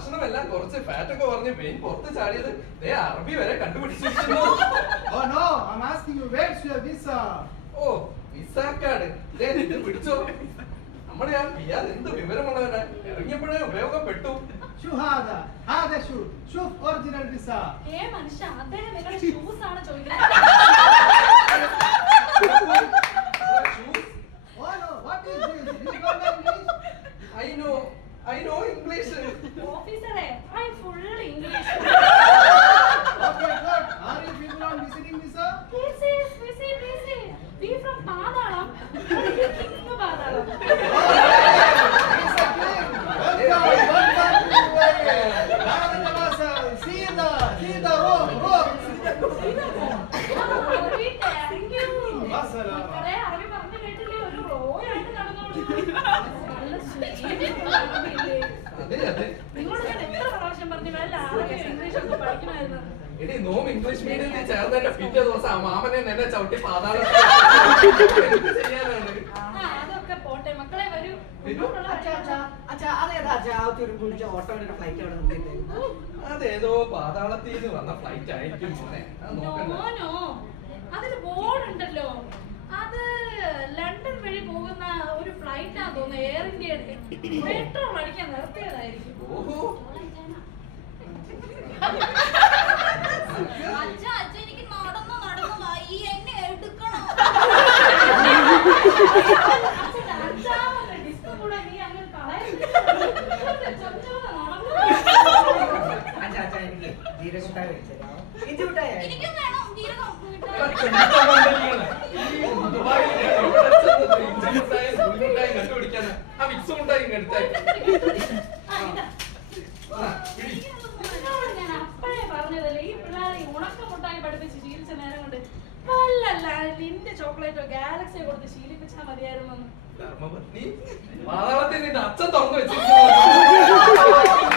ഭക്ഷണമെല്ലാം കുറച്ച് ഫാറ്റൊക്കെ പറഞ്ഞ് പെയിൻ പുറത്ത് ചാടിയത് അറബി വരെ കണ്ടുപിടിച്ചിരിക്കുന്നു. Oh no, I'm asking you, where's your visa? ഓ വിസ കാർഡ് ഇത് പിടിച്ചോ. നമ്മുടെ ആ പിയാൽ എന്ത് വിവരമുള്ളവനാ, ഇറങ്ങിയപ്പോഴേ ഉപയോഗപ്പെട്ടു. شو هذا؟ هذا شو؟ شوف original visa. മനുഷ്യ അദ്ദേഹം നിങ്ങളുടെ ഷൂസ് ആണ് ചോദിക്കുന്നത്. Oh no, what is this? You don't know English? I know English. ഓഫീസറെ, I full English. Okay, good. Are you people on visiting visa? Visit. We from Padalam. King Padalam. Visa king. Welcome. See the room. Thank you. മക്കളെ, അറബി പറഞ്ഞു കേട്ടില്ലേ, ഒരു റോയായിട്ട് നടന്നോളൂ. നല്ല സ്വീകരില്ലേ. നിങ്ങളോട് ഞാൻ എത്ര പ്രാവശ്യം പറഞ്ഞു വല്ല അറബി ഇംഗ്ലീഷ് ഒക്കെ പഠിക്കണമായിരുന്നു. എടി നോം ഇംഗ്ലീഷ് മീഡിയത്തിൽ ചേർന്നതിന്റെ പിറ്റേ ദിവസം ആ മാമനെ എന്നെ ചവിട്ടി പാതാളം ചെയ്യാനാണ്. അതൊക്കെ പോട്ടെ മക്കളെ, വരൂ. അതേതോ പാതാളത്തിൽ നിന്ന് വന്ന ഫ്ലൈറ്റ് ആയിരിക്കും മോനെ. നോനോ, അതിന് ബോർഡ് ഉണ്ടല്ലോ, അത് ലണ്ടൻ വഴി പോകുന്ന ഒരു ഫ്ലൈറ്റ് ആണെന്ന് തോന്നുന്നു, എയർ ഇന്ത്യയുടെ. പെട്രോൾ അടിക്കാൻ നിർത്തിയതായിരിക്കും. ഓഹോ, എനിക്ക് നടന്നു വയ്യ, എന്നെ എടുക്കണം. ഡിസ്കോ കൂടെ നീ അങ്ങനെ കണ്ടുപിടിക്കാന് ആ വിക്സ് ഉണ്ടായി എടുത്തായി. ഞാൻ അപ്പഴേ പറഞ്ഞതല്ലേ, ഈ പിള്ളേരെ ഉണക്കമുട്ടായി പഠിപ്പിച്ച് ശീലിച്ച നേരം കൊണ്ട് വല്ലല്ല ലിന്റെ ചോക്ലേറ്റോ ഗാലക്സിയോ കൊടുത്ത് ശീലിപ്പിച്ചാൽ മതിയായിരുന്നു. പാതാളത്തിൽ നിന്റെ അച്ഛൻ തുറന്നു വെച്ചിരിക്കുന്നു.